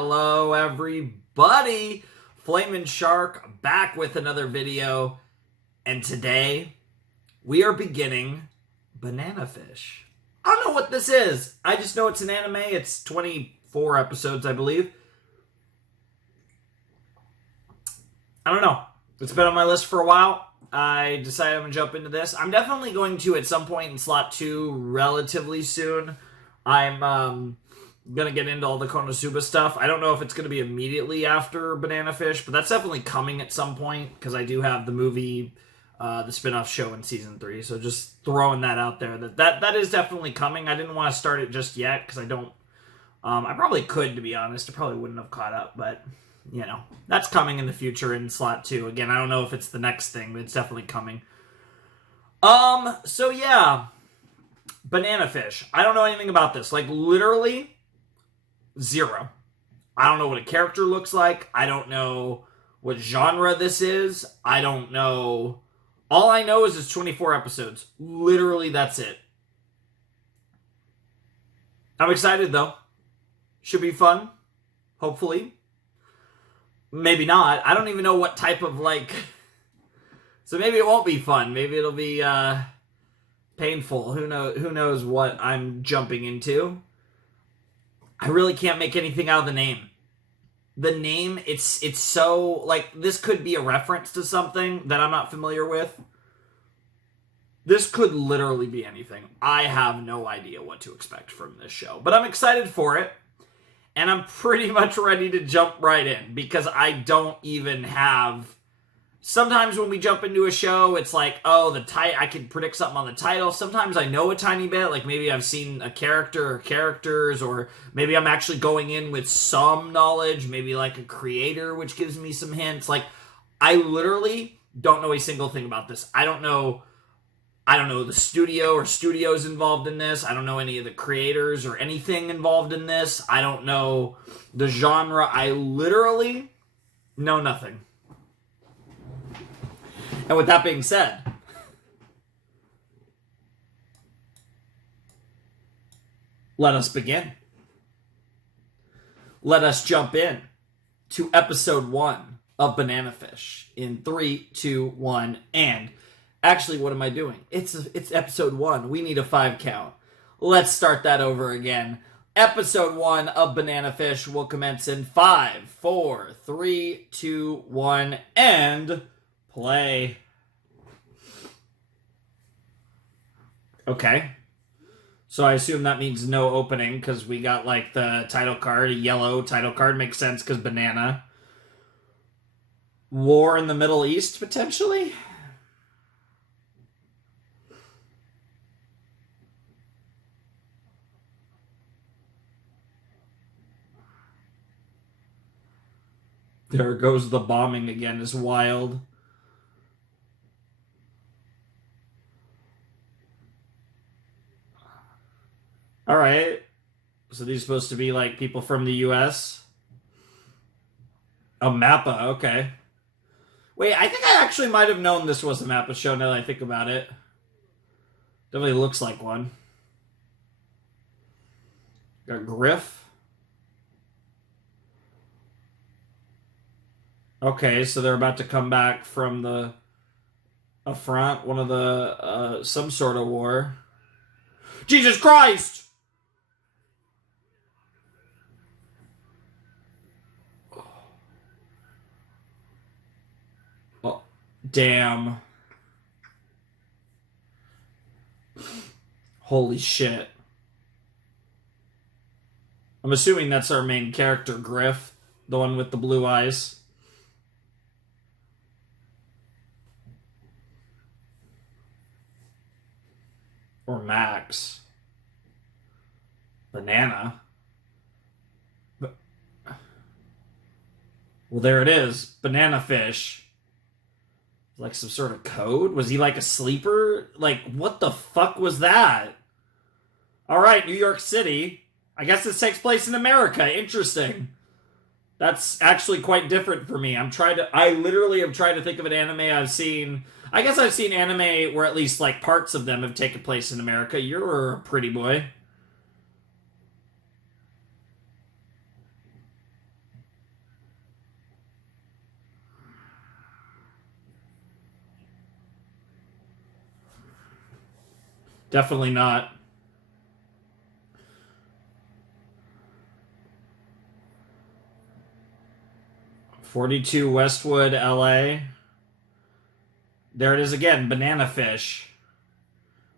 Hello, everybody. Flamin' Shark back with another video. And today, we are beginning Banana Fish. I don't know what this is. I just know it's an anime. It's 24 episodes, I believe. I don't know. It's been on my list for a while. I decided I'm going to jump into this. I'm definitely going to, at some point in slot 2, relatively soon. I'm going to get into all the Konosuba stuff. I don't know if it's going to be immediately after Banana Fish, but that's definitely coming at some point, because I do have the movie, the spin-off show in Season 3, so just throwing that out there. That is definitely coming. I didn't want to start it just yet, because I don't... I probably could, to be honest. I probably wouldn't have caught up, but... you know, that's coming in the future in slot 2. Again, I don't know if it's the next thing, but it's definitely coming. So yeah. Banana Fish. I don't know anything about this. Like, literally, zero. I don't know what a character looks like. I don't know what genre this is. I don't know. All I know is it's 24 episodes. Literally, that's it. I'm excited, though. Should be fun. Hopefully. Maybe not. I don't even know what type of, like... So maybe it won't be fun. Maybe it'll be painful. Who knows what I'm jumping into. I really can't make anything out of the name. The name, it's so... like, this could be a reference to something that I'm not familiar with. This could literally be anything. I have no idea what to expect from this show. But I'm excited for it. And I'm pretty much ready to jump right in, because I don't even have... Sometimes when we jump into a show, it's like, oh, I can predict something on the title. Sometimes I know a tiny bit, like maybe I've seen a character or characters, or maybe I'm actually going in with some knowledge, maybe like a creator, which gives me some hints. Like, I literally don't know a single thing about this. I don't know the studio or studios involved in this. I don't know any of the creators or anything involved in this. I don't know the genre. I literally know nothing. And with that being said, let us begin. Let us jump in to episode 1 of Banana Fish in 3, 2, 1, and... actually, what am I doing? It's episode 1. We need a 5 count. Let's start that over again. Episode 1 of Banana Fish will commence in 5, 4, 3, 2, 1, and play. Okay. So I assume that means no opening, because we got, like, the title card. A yellow title card makes sense, because banana. War in the Middle East, potentially? There goes the bombing again. Is wild. Alright. So these are supposed to be like people from the US? Oh, Mappa, okay. Wait, I think I actually might have known this was a Mappa show now that I think about it. Definitely looks like one. Got Griff. Okay, so they're about to come back from a front, one of the, some sort of war. Jesus Christ! Oh, damn. Holy shit. I'm assuming that's our main character, Griff, the one with the blue eyes. Or Max. Banana. But, well, there it is. Banana Fish. Like some sort of code? Was he like a sleeper? Like, what the fuck was that? Alright, New York City. I guess this takes place in America. Interesting. That's actually quite different for me. I literally am trying to think of an anime I've seen. I guess I've seen anime where at least like parts of them have taken place in America. You're a pretty boy. Definitely not. "42 Westwood, LA." There it is again, Banana Fish.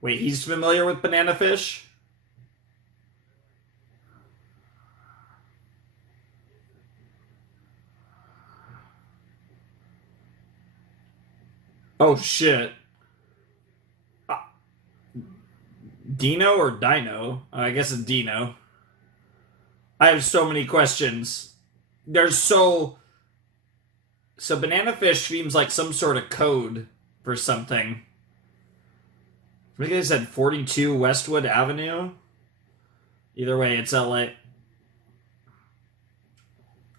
Wait, he's familiar with Banana Fish? Oh shit. Uh, Dino or Dino? I guess it's Dino. I have so many questions. There's so Banana Fish seems like some sort of code for something. I think I said 42 Westwood Avenue. Either way, it's LA.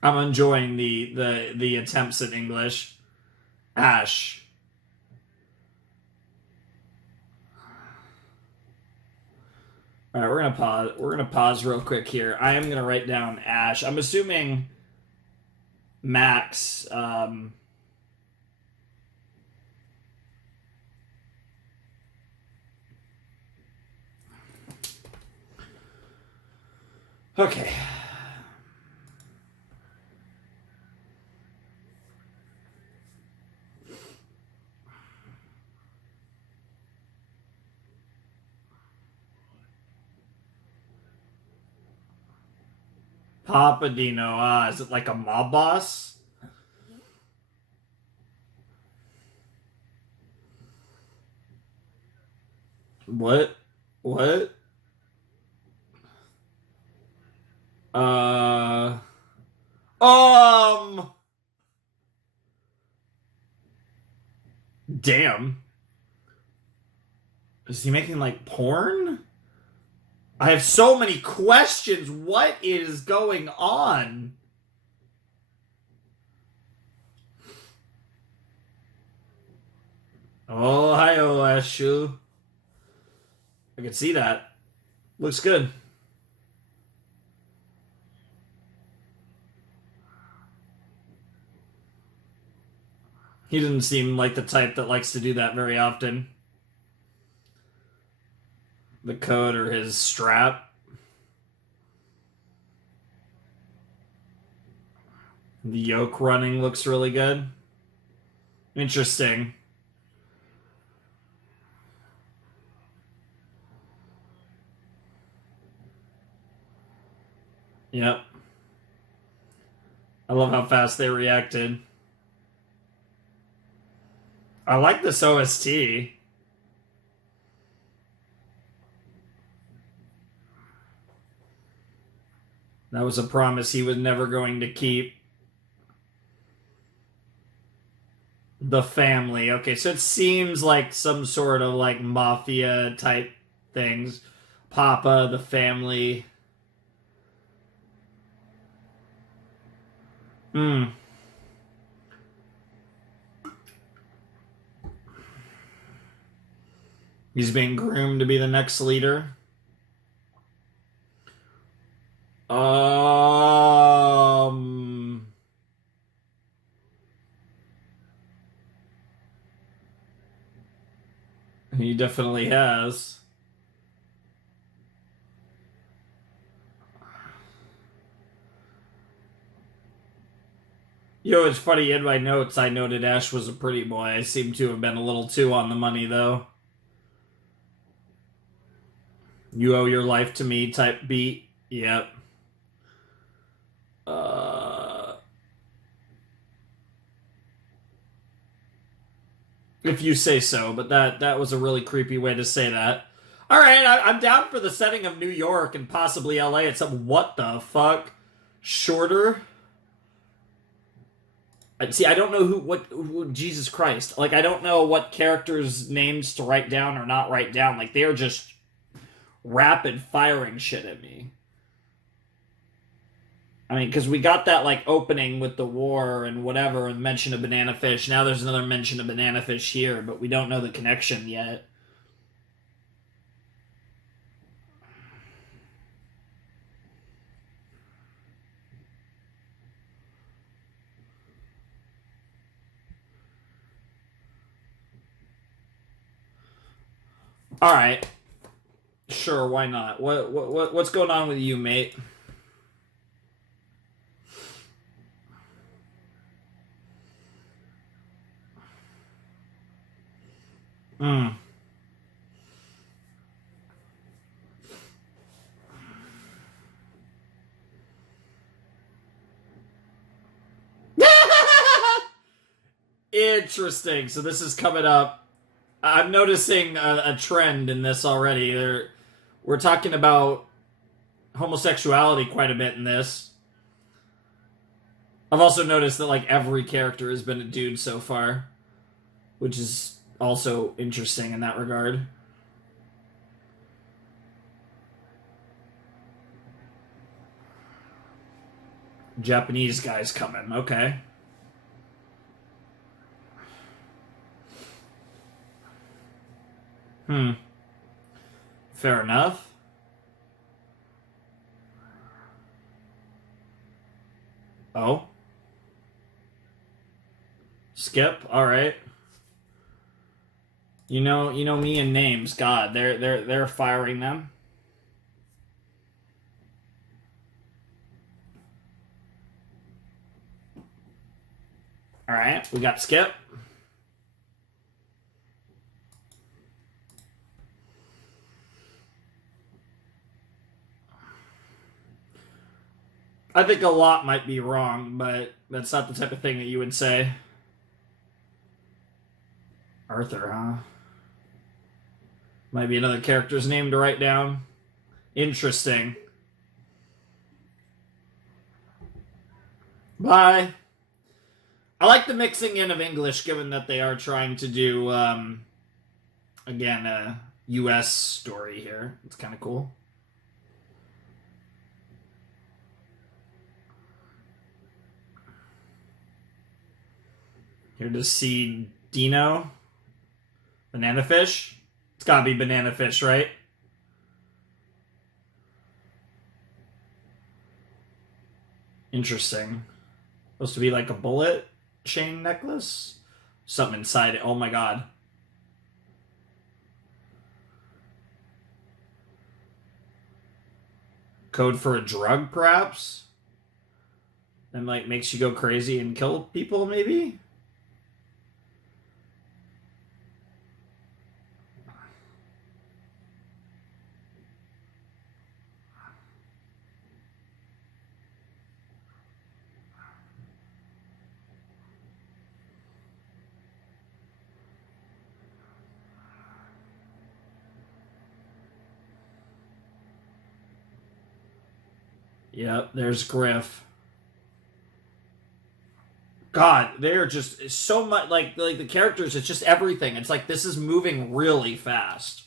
I'm enjoying the attempts at English. Ash. All right, we're gonna pause. We're gonna pause real quick here. I am gonna write down Ash. I'm assuming Max. Okay. Papa Dino. Is it like a mob boss? What? What? Uh. Um. Damn. Is he making like porn? I have so many questions. What is going on? Oh, hi, Ashu. I can see that. Looks good. He doesn't seem like the type that likes to do that very often. The coat or his strap. The yoke running looks really good. Interesting. Yep. I love how fast they reacted. I like this OST. That was a promise he was never going to keep. The family. Okay, so it seems like some sort of like mafia type things. Papa, the family. Hmm. He's being groomed to be the next leader. Um. He definitely has. Yo, it's funny, in my notes I noted Ash was a pretty boy. I seem to have been a little too on the money, though. You owe your life to me type beat. Yep. Uh, if you say so, but that was a really creepy way to say that. All right, I'm down for the setting of New York and possibly LA. It's what the fuck? Shorter? See, I don't know Jesus Christ. Like, I don't know what characters' names to write down or not write down. Like, they're just rapid firing shit at me. I mean, because we got that, like, opening with the war and whatever, and mention of Banana Fish. Now there's another mention of Banana Fish here, but we don't know the connection yet. All right. Sure, why not? What's going on with you, mate? Hmm. Interesting. So this is coming up. I'm noticing a trend in this already. We're talking about homosexuality quite a bit in this. I've also noticed that like every character has been a dude so far, which is also interesting in that regard. Japanese guys coming. Okay. Hmm. Fair enough. Oh. Skip. All right. You know me and names. God, they're firing them. All right. We got Skip. I think a lot might be wrong, but that's not the type of thing that you would say. Arthur, huh? Might be another character's name to write down. Interesting. Bye. I like the mixing in of English, given that they are trying to do, again, a U.S. story here. It's kind of cool. Here to see Dino. Banana fish? It's gotta be banana fish, right? Interesting. Supposed to be like a bullet chain necklace? Something inside it. Oh my god. Code for a drug, perhaps? That like makes you go crazy and kill people, maybe? Yep, there's Griff. God, they're just so much like the characters. It's just everything. It's like this is moving really fast.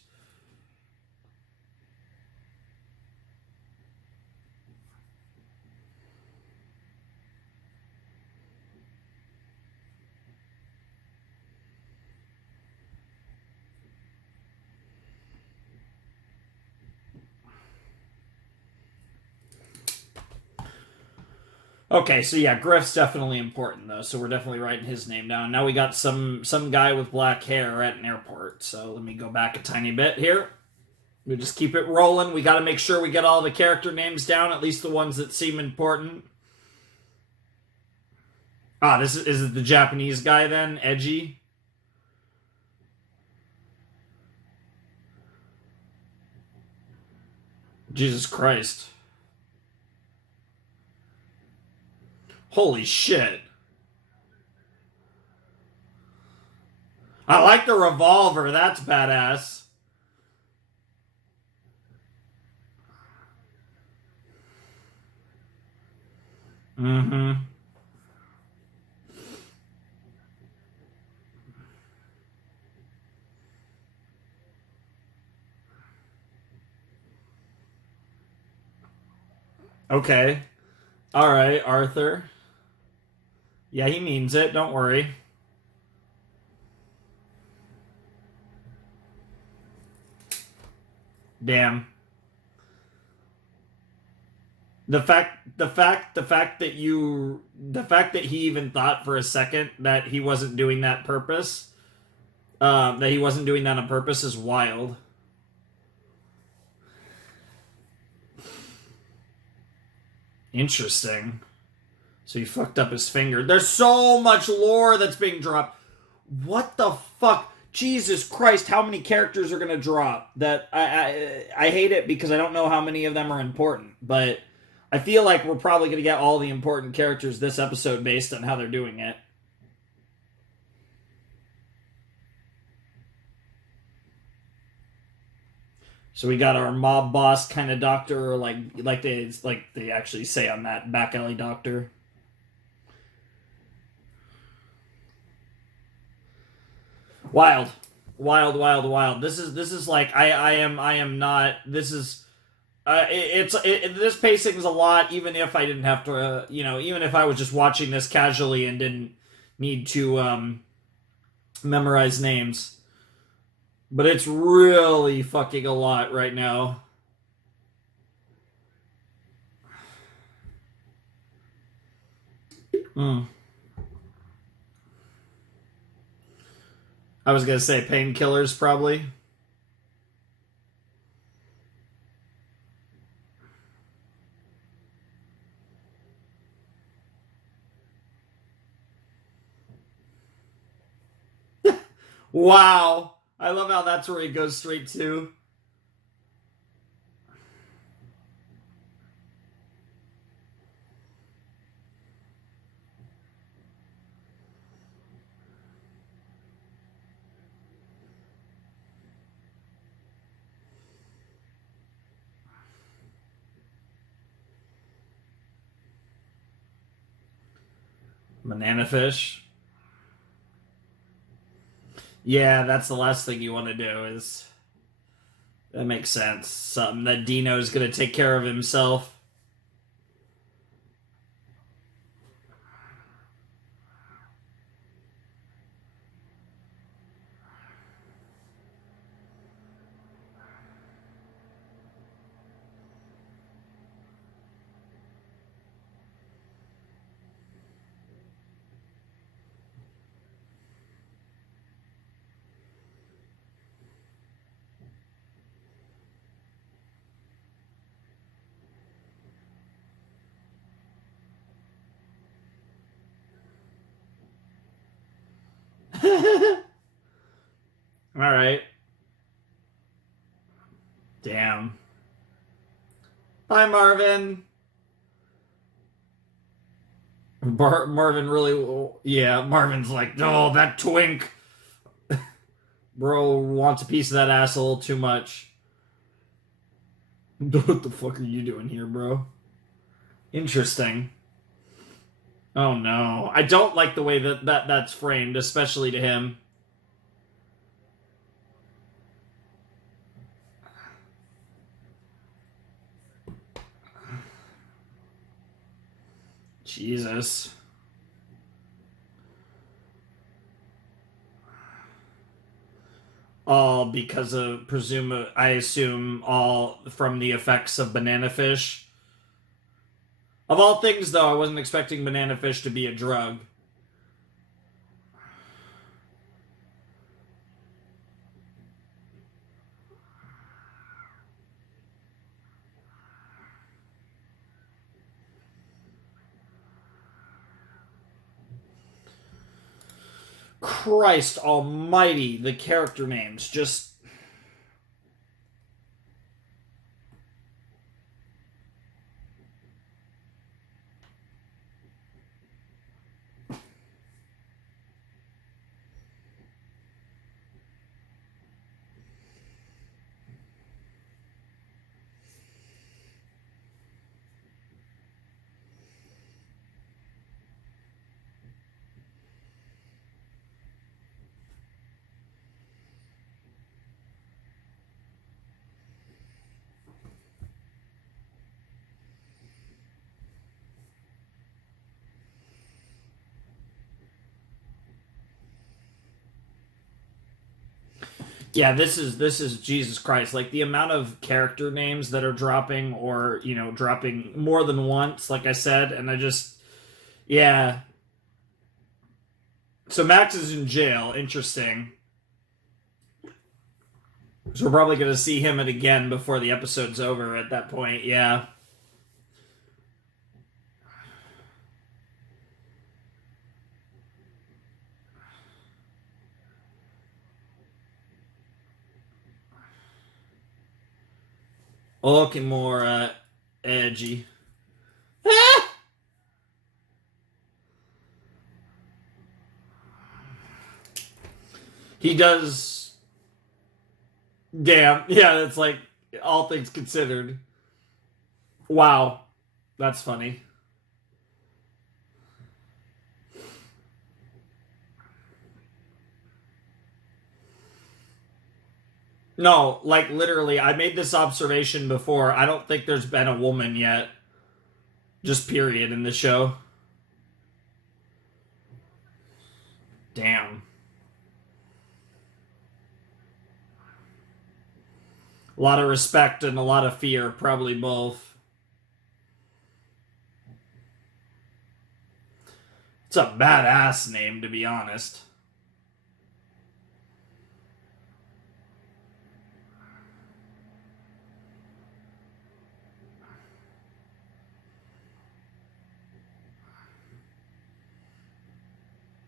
Okay, so yeah, Griff's definitely important though. So we're definitely writing his name down. Now we got some guy with black hair at an airport. So let me go back a tiny bit here. We just keep it rolling. We got to make sure we get all the character names down, at least the ones that seem important. Ah, this is it the Japanese guy then? Edgy? Jesus Christ. Holy shit. I like the revolver. That's badass. Mm-hmm. Okay. All right, Arthur. Yeah, he means it. Don't worry. Damn. The fact that he even thought for a second that he wasn't doing that purpose, that he wasn't doing that on purpose is wild. Interesting. So he fucked up his finger. There's so much lore that's being dropped. What the fuck? Jesus Christ, how many characters are gonna drop? That I hate it because I don't know how many of them are important, but I feel like we're probably gonna get all the important characters this episode based on how they're doing it. So we got our mob boss kind of doctor, or like they actually say on that back alley doctor. Wild, wild, wild, wild. This is like I am not. This is this pacing is a lot. Even if I didn't have to, even if I was just watching this casually and didn't need to memorize names. But it's really fucking a lot right now. I was gonna say painkillers, probably. Wow. I love how that's where he goes straight to. Banana fish. Yeah, that's the last thing you want to do is... That makes sense. Something that Dino's gonna take care of himself. Alright. Damn. Bye, Marvin. Marvin really... Yeah, Marvin's like, oh, that twink. Bro wants a piece of that ass a little too much. What the fuck are you doing here, bro? Interesting. Oh no. I don't like the way that's framed, especially to him. Jesus. All because of, I assume, all from the effects of banana fish. Of all things, though, I wasn't expecting banana fish to be a drug. Christ almighty, the character names just... Yeah, this is Jesus Christ. Like, the amount of character names that are dropping, or, dropping more than once, like I said, and I just... Yeah. So Max is in jail. Interesting. So we're probably going to see him again before the episode's over at that point, yeah. Looking more edgy. He does. Damn. Yeah, it's like all things considered. Wow. That's funny. No, like literally, I made this observation before. I don't think there's been a woman yet. Just period in the show. Damn. A lot of respect and a lot of fear, probably both. It's a badass name, to be honest.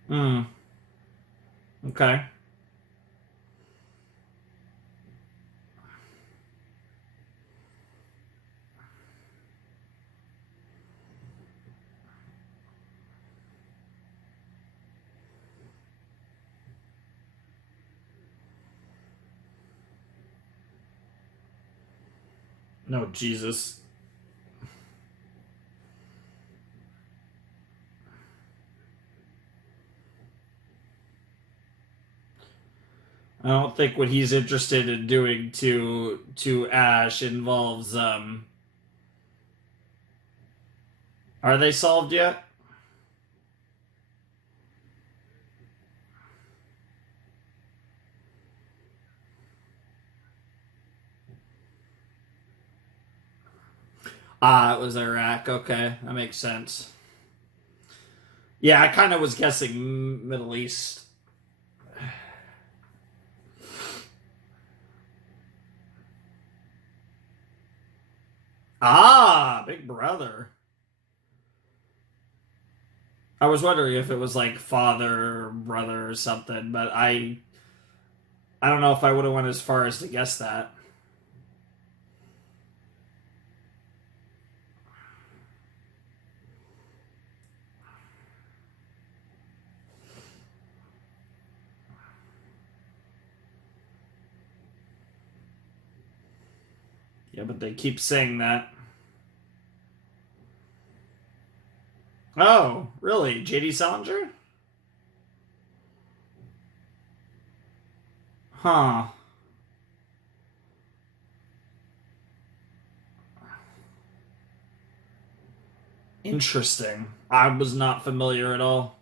Hmm. Okay. No, Jesus. I don't think what he's interested in doing to Ash involves Are they solved yet? Ah, it was Iraq. Okay, that makes sense. Yeah, I kind of was guessing Middle East. Ah, Big Brother. I was wondering if it was like father or brother or something, but I don't know if I would have went as far as to guess that. Yeah, but they keep saying that. Oh, really? JD Salinger? Huh. Interesting. I was not familiar at all.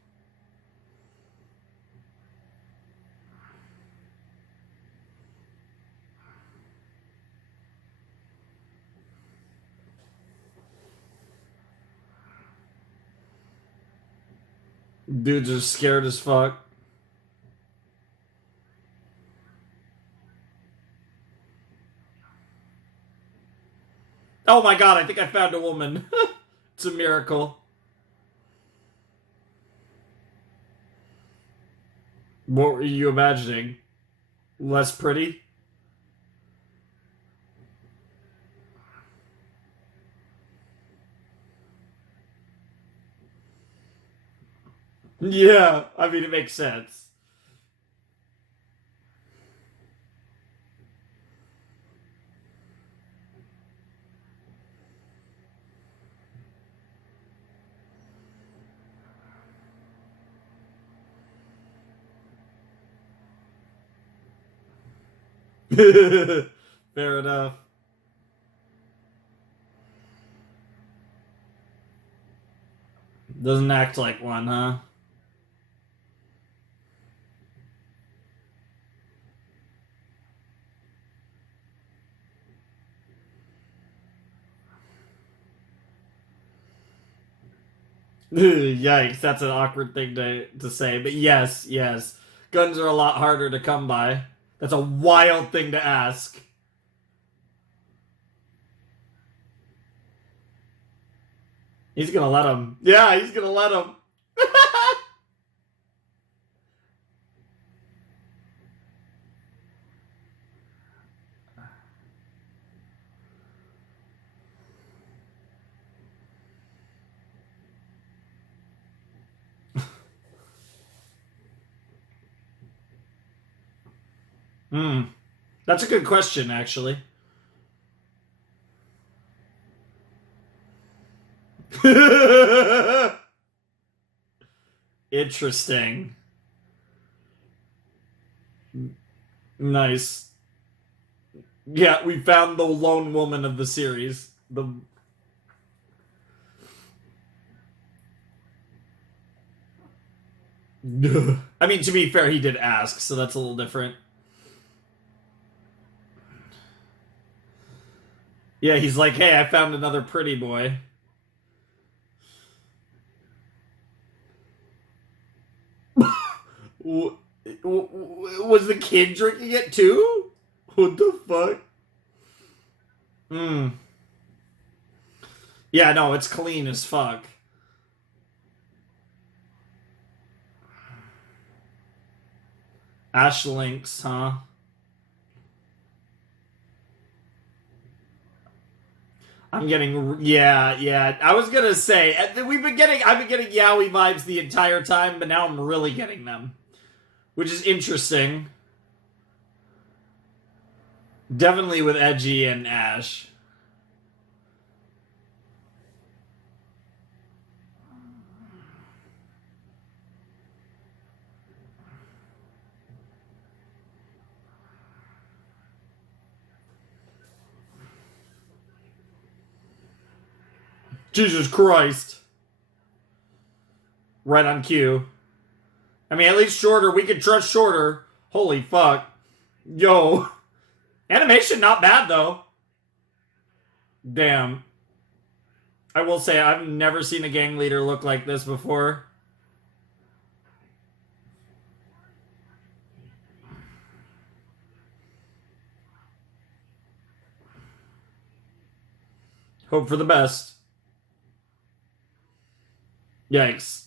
Dudes are scared as fuck. Oh my god, I think I found a woman. It's a miracle. What were you imagining? Less pretty? Yeah, I mean, it makes sense. Fair enough. Doesn't act like one, huh? Yikes, that's an awkward thing to say. But yes, yes. Guns are a lot harder to come by. That's a wild thing to ask. He's gonna let him. Yeah, he's gonna let him. Hmm. That's a good question, actually. Interesting. Nice. Yeah, we found the lone woman of the series. I mean, to be fair, he did ask, so that's a little different. Yeah, he's like, hey, I found another pretty boy. Was the kid drinking it too? What the fuck? Hmm. Yeah, no, it's clean as fuck. Ash Lynx, huh? I'm getting, yeah. I was gonna say I've been getting Yaoi vibes the entire time, but now I'm really getting them, which is interesting. Definitely with Edgy and Ash. Jesus Christ. Right on cue. I mean, at least Shorter. We can trust Shorter. Holy fuck. Yo. Animation not bad, though. Damn. I will say, I've never seen a gang leader look like this before. Hope for the best. Yikes.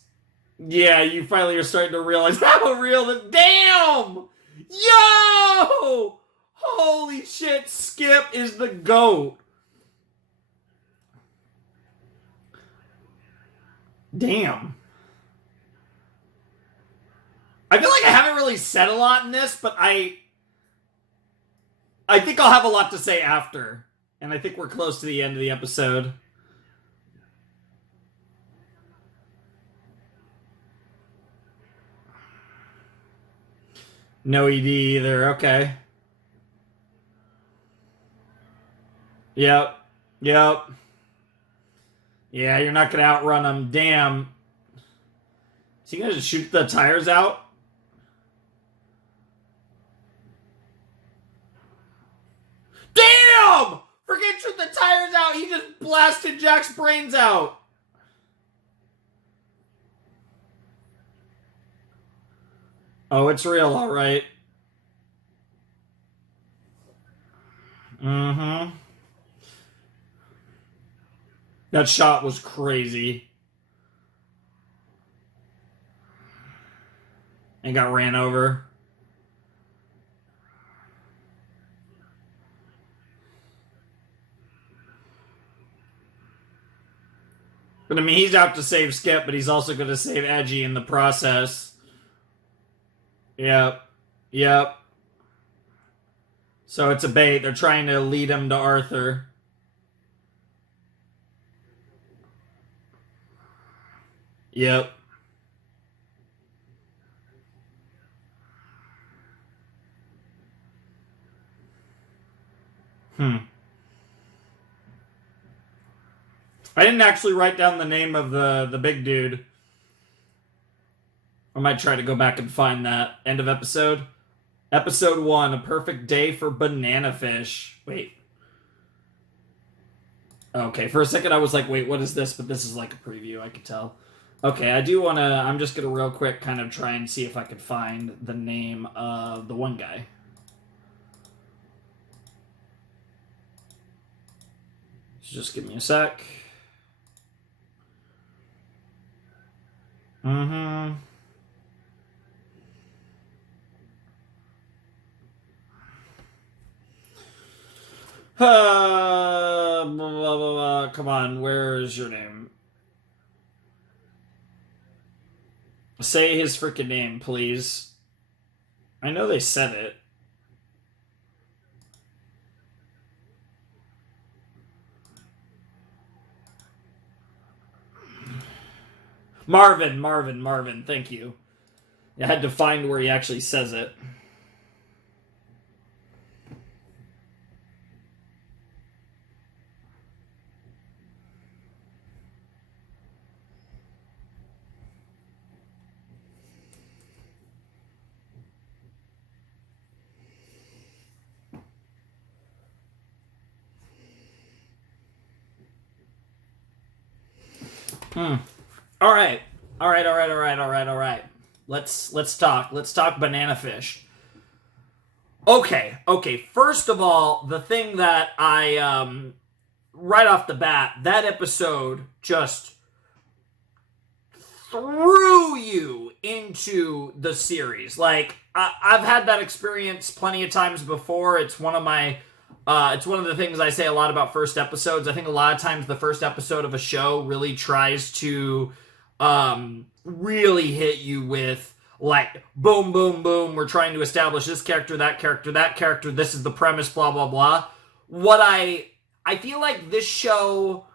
Yeah, you finally are starting to realize how real this. Damn! Yo! Holy shit, Skip is the GOAT. Damn. I feel like I haven't really said a lot in this, but I think I'll have a lot to say after. And I think we're close to the end of the episode. No ED either. Okay. Yep. Yep. Yeah, you're not going to outrun him. Damn. Is he going to shoot the tires out? Damn! Forget shoot the tires out. He just blasted Jack's brains out. Oh, it's real, all right. Mm-hmm. That shot was crazy. And got ran over. But I mean, he's out to save Skip, but he's also going to save Edgy in the process. Yep. Yep. So it's a bait. They're trying to lead him to Arthur. Yep. I didn't actually write down the name of the big dude. I might try to go back and find that. End of episode. Episode 1, A Perfect Day for Banana Fish. Wait. Okay, for a second I was like, wait, what is this? But this is like a preview, I could tell. Okay, I do want to... I'm just going to real quick kind of try and see if I can find the name of the one guy. So just give me a sec. Mm-hmm. Blah, blah, blah. Come on, where is your name? Say his freaking name, please. I know they said it. Marvin, thank you. I had to find where he actually says it. All right. Let's talk banana fish. Okay. First of all, the thing that I right off the bat, that episode just threw you into the series. Like I've had that experience plenty of times before. It's one of the things I say a lot about first episodes. I think a lot of times the first episode of a show really tries to really hit you with like boom, boom, boom. We're trying to establish this character, that character, that character. This is the premise, blah, blah, blah. What I feel like this show,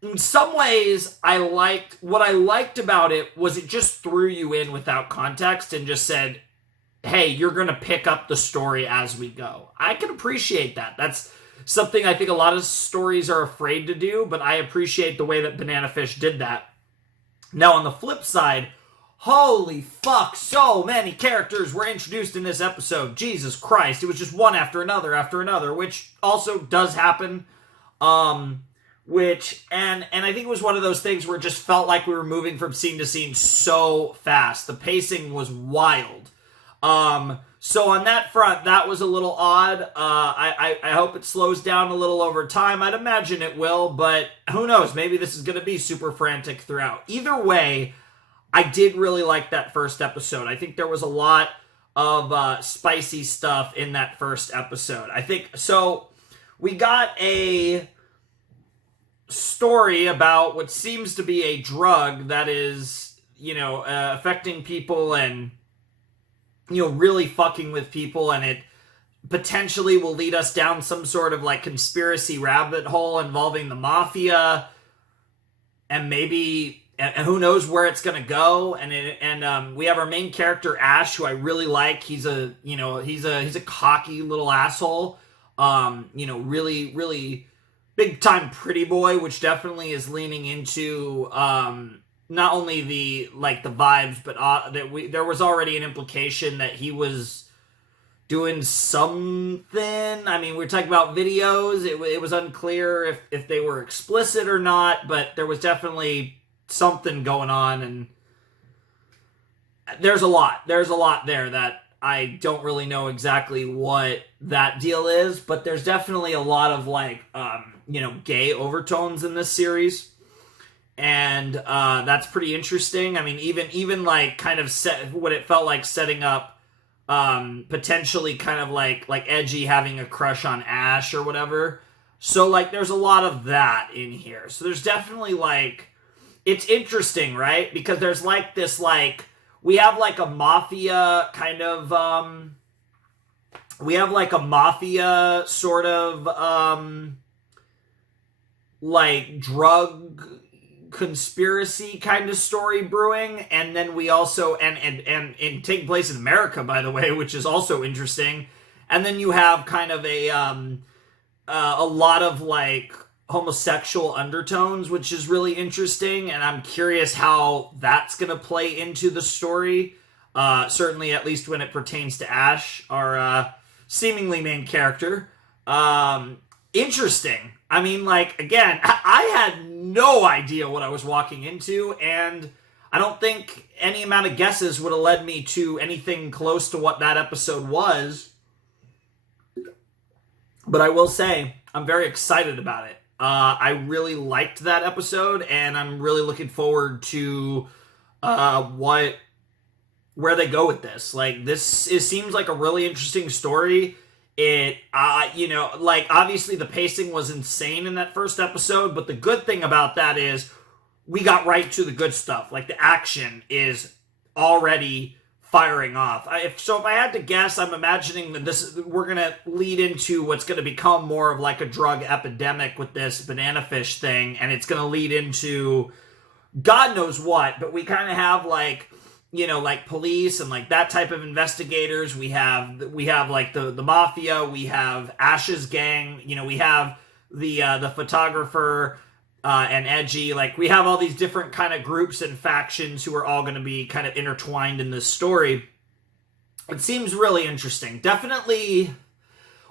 in some ways, what I liked about it was it just threw you in without context and just said, hey, you're going to pick up the story as we go. I can appreciate that. That's something I think a lot of stories are afraid to do, but I appreciate the way that Banana Fish did that. Now, on the flip side, holy fuck, so many characters were introduced in this episode. Jesus Christ, it was just one after another, which also does happen. And I think it was one of those things where it just felt like we were moving from scene to scene so fast. The pacing was wild. So on that front, that was a little odd. I hope it slows down a little over time. I'd imagine it will, but who knows? Maybe this is going to be super frantic throughout. Either way, I did really like that first episode. I think there was a lot of spicy stuff in that first episode. I think so. We got a story about what seems to be a drug that is, affecting people and really fucking with people, and it potentially will lead us down some sort of like conspiracy rabbit hole involving the mafia, and maybe, and who knows where it's gonna go. And we have our main character Ash, who I really like. He's a cocky little asshole. Really, really big time pretty boy, which definitely is leaning into not only the vibes, but there was already an implication that he was doing something. I mean, we're talking about videos. It was unclear if they were explicit or not, but there was definitely something going on, and there's a lot there that I don't really know exactly what that deal is, but there's definitely a lot of gay overtones in this series. And that's pretty interesting. I mean, even like kind of set what it felt like setting up potentially kind of like Edgy having a crush on Ash or whatever. So like there's a lot of that in here. So there's definitely it's interesting, right? Because there's like this we have like a mafia kind of we have like a mafia sort of drug conspiracy kind of story brewing, and then we also and taking place in America, by the way, which is also interesting. And then you have kind of a lot of homosexual undertones, which is really interesting, and I'm curious how that's gonna play into the story. Certainly, at least when it pertains to Ash, our seemingly main character. Interesting. I mean, again, I had no idea what I was walking into, and I don't think any amount of guesses would have led me to anything close to what that episode was. But I will say, I'm very excited about it. I really liked that episode, and I'm really looking forward to where they go with this. It seems like a really interesting story. It, obviously the pacing was insane in that first episode, but the good thing about that is we got right to the good stuff. The action is already firing off. If I had to guess, I'm imagining that we're going to lead into what's going to become more of a drug epidemic with this banana fish thing, and it's going to lead into God knows what, but we kind of have like, you know, like police and like that type of investigators. We have like the mafia. We have Ash's gang. You know, we have the photographer and Edgy. Like we have all these different kind of groups and factions who are all going to be kind of intertwined in this story. It seems really interesting. Definitely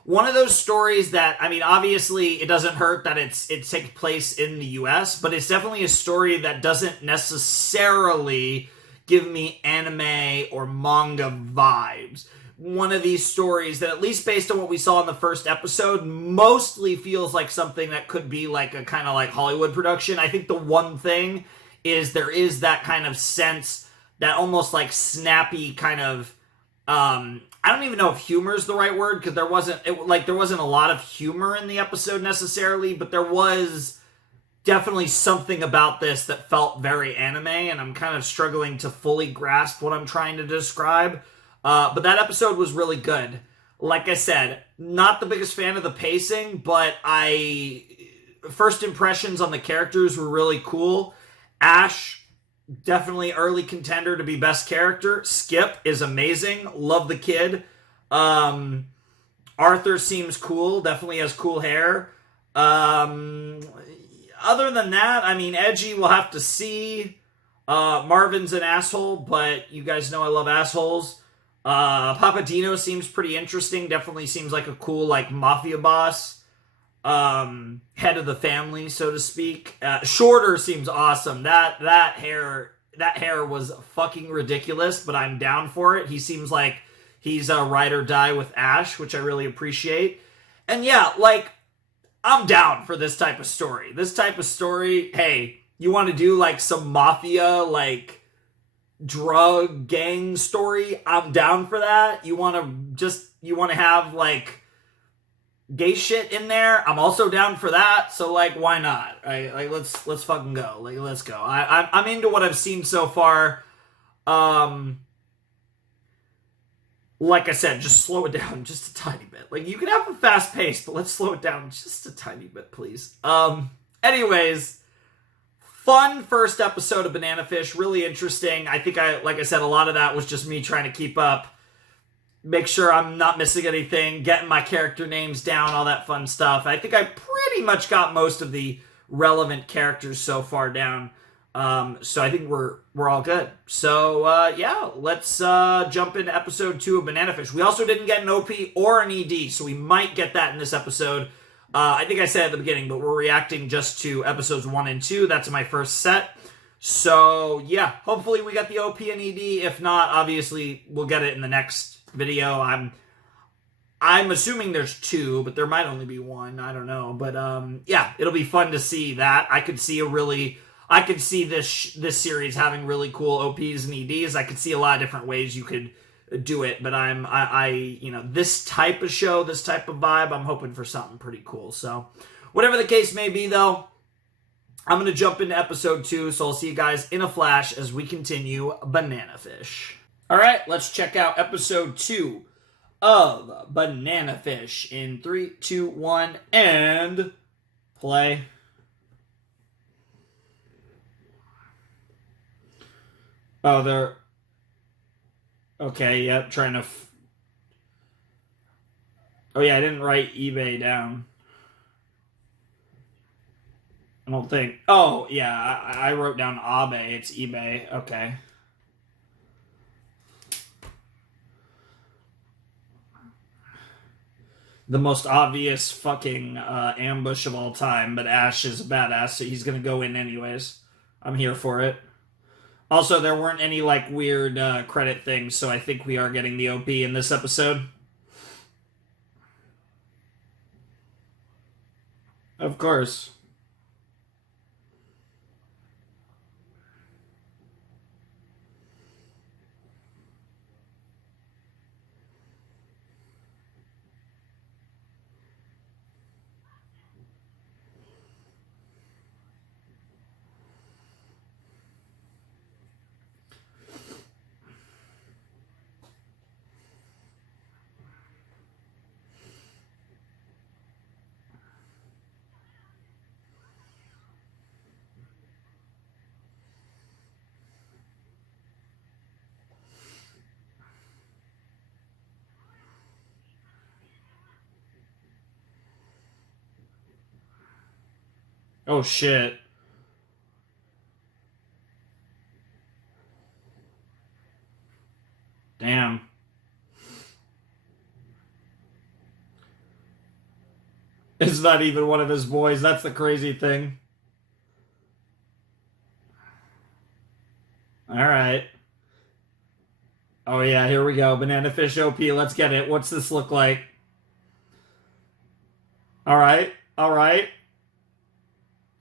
one of those stories that, I mean, obviously it doesn't hurt that it takes place in the US, but it's definitely a story that doesn't necessarily give me anime or manga vibes. One of these stories that, at least based on what we saw in the first episode, mostly feels like something that could be like a kind of like Hollywood production. I think the one thing is there is that kind of sense, that almost like snappy kind of, I don't even know if humor is the right word, because there wasn't a lot of humor in the episode necessarily, but there was definitely something about this that felt very anime, and I'm kind of struggling to fully grasp what I'm trying to describe. But that episode was really good. Like I said, not the biggest fan of the pacing, but first impressions on the characters were really cool. Ash, definitely early contender to be best character. Skip is amazing. Love the kid. Arthur seems cool. Definitely has cool hair. Other than that, I mean, Edgy, we'll have to see. Marvin's an asshole, but you guys know I love assholes. Papadino seems pretty interesting. Definitely seems like a cool, like, mafia boss. Head of the family, so to speak. Shorter seems awesome. That hair was fucking ridiculous, but I'm down for it. He seems like he's a ride or die with Ash, which I really appreciate. And yeah, like, I'm down for this type of story. This type of story, hey, you want to do like some mafia, like drug gang story, I'm down for that. You want to have like gay shit in there, I'm also down for that. So like, why not? Right? Like, let's fucking go. Like, let's go. I'm into what I've seen so far. Like I said, just slow it down just a tiny bit. Like, you can have a fast pace, but let's slow it down just a tiny bit, please. Anyways, fun first episode of Banana Fish. Really interesting. I think like I said, a lot of that was just me trying to keep up, make sure I'm not missing anything, getting my character names down, all that fun stuff. I think I pretty much got most of the relevant characters so far down. So I think we're all good. So, yeah, let's jump into episode 2 of Banana Fish. We also didn't get an OP or an ED, so we might get that in this episode. I think I said at the beginning, but we're reacting just to episodes 1 and 2. That's my first set. So, yeah, hopefully we get the OP and ED. If not, obviously, we'll get it in the next video. I'm assuming there's 2, but there might only be 1. I don't know. But, yeah, it'll be fun to see that. I could see this series having really cool OPs and EDs. I could see a lot of different ways you could do it, but you know, this type of show, this type of vibe, I'm hoping for something pretty cool. So, whatever the case may be, though, I'm going to jump into episode 2, so I'll see you guys in a flash as we continue Banana Fish. All right, let's check out episode 2 of Banana Fish in 3, 2, 1, and play. Oh, they're... Okay, yep, trying to... Oh, yeah, I didn't write eBay down. I don't think... Oh, yeah, I wrote down Abe. It's eBay. Okay. The most obvious fucking ambush of all time, but Ash is a badass, so he's gonna go in anyways. I'm here for it. Also, there weren't any, like, weird credit things, so I think we are getting the OP in this episode. Of course. Oh, shit. Damn. It's not even one of his boys. That's the crazy thing. All right. Oh, yeah, here we go. Banana Fish OP. Let's get it. What's this look like? All right. All right.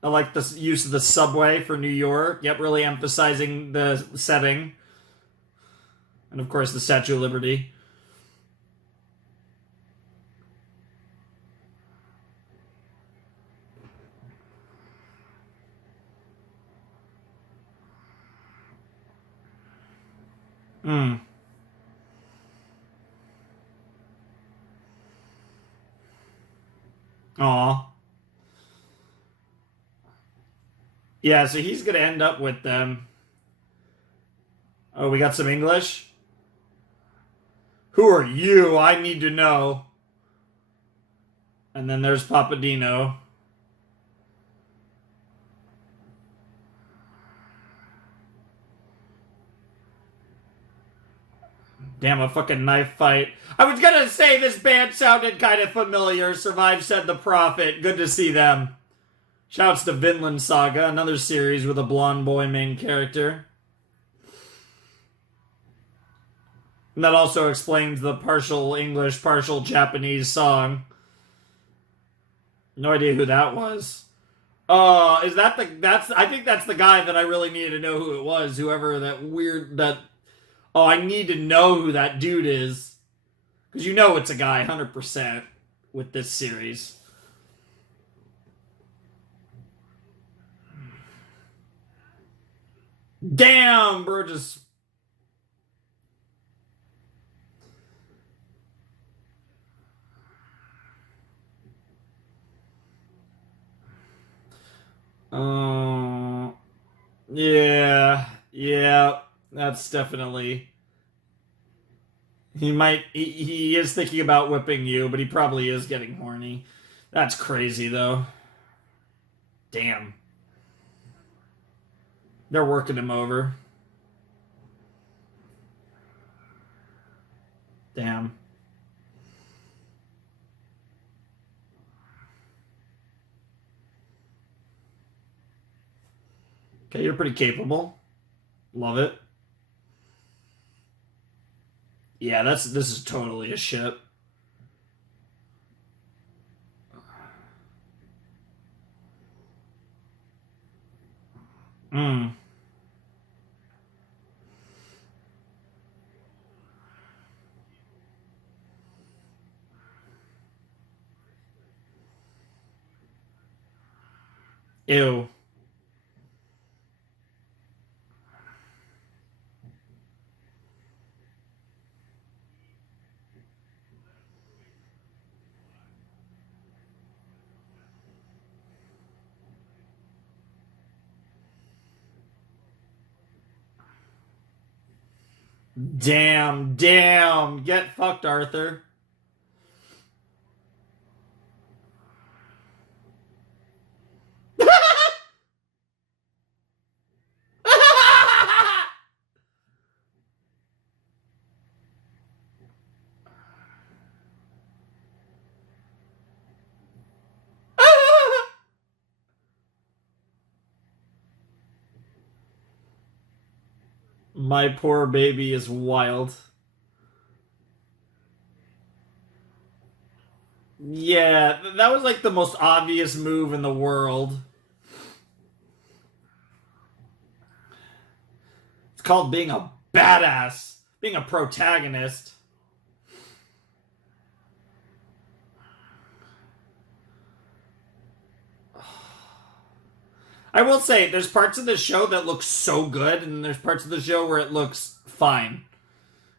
I like the use of the subway for New York. Yep, really emphasizing the setting. And, of course, the Statue of Liberty. Hmm. Aw. Yeah, so he's going to end up with them. Oh, we got some English? Who are you? I need to know. And then there's Papadino. Damn, a fucking knife fight. I was gonna say this band sounded kind of familiar. Survive said the Prophet. Good to see them. Shouts to Vinland Saga, another series with a blonde boy main character. And that also explains the partial English, partial Japanese song. No idea who that was. Is that I think that's the guy that I really needed to know who it was. Whoever oh, I need to know who that dude is. Because you know it's a guy, 100%, with this series. Damn, Burgess. Yeah, that's definitely. He is thinking about whipping you, but he probably is getting horny. That's crazy, though. Damn. They're working him over. Damn. Okay, you're pretty capable. Love it. Yeah, this is totally a ship. Hmm. Ew. Damn. Get fucked, Arthur. My poor baby is wild. Yeah, that was like the most obvious move in the world. It's called being a badass, being a protagonist. I will say, there's parts of the show that look so good, and there's parts of the show where it looks fine.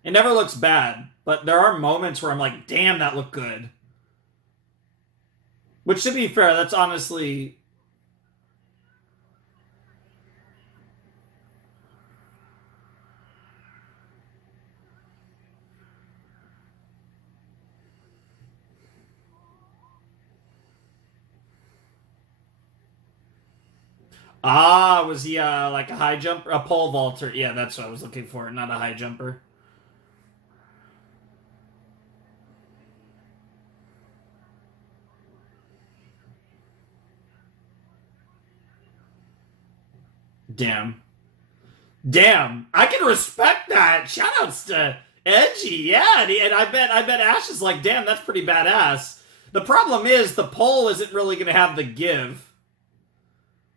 It never looks bad, but there are moments where I'm like, damn, that looked good. Which, to be fair, that's honestly. Ah, was he like a high jumper? A pole vaulter. Yeah, that's what I was looking for, not a high jumper. Damn. Damn. I can respect that. Shoutouts to Edgy. Yeah, and I bet Ash is like, damn, that's pretty badass. The problem is the pole isn't really gonna have the give.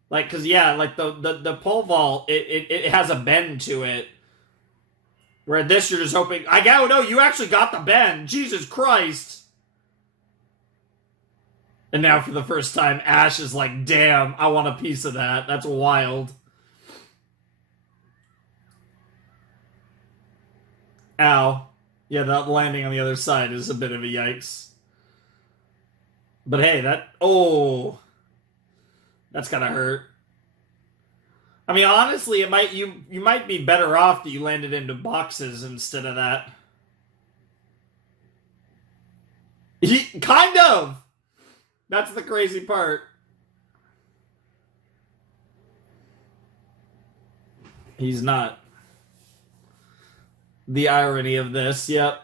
Like, cause yeah, like the pole vault, it has a bend to it. Where this you're just hoping no, you actually got the bend. Jesus Christ. And now for the first time, Ash is like, damn, I want a piece of that. That's wild. Ow. Yeah, that landing on the other side is a bit of a yikes. But hey, that's gotta hurt. I mean, honestly, you might be better off that you landed into boxes instead of that. Kind of! That's the crazy part. He's not. The irony of this, yep.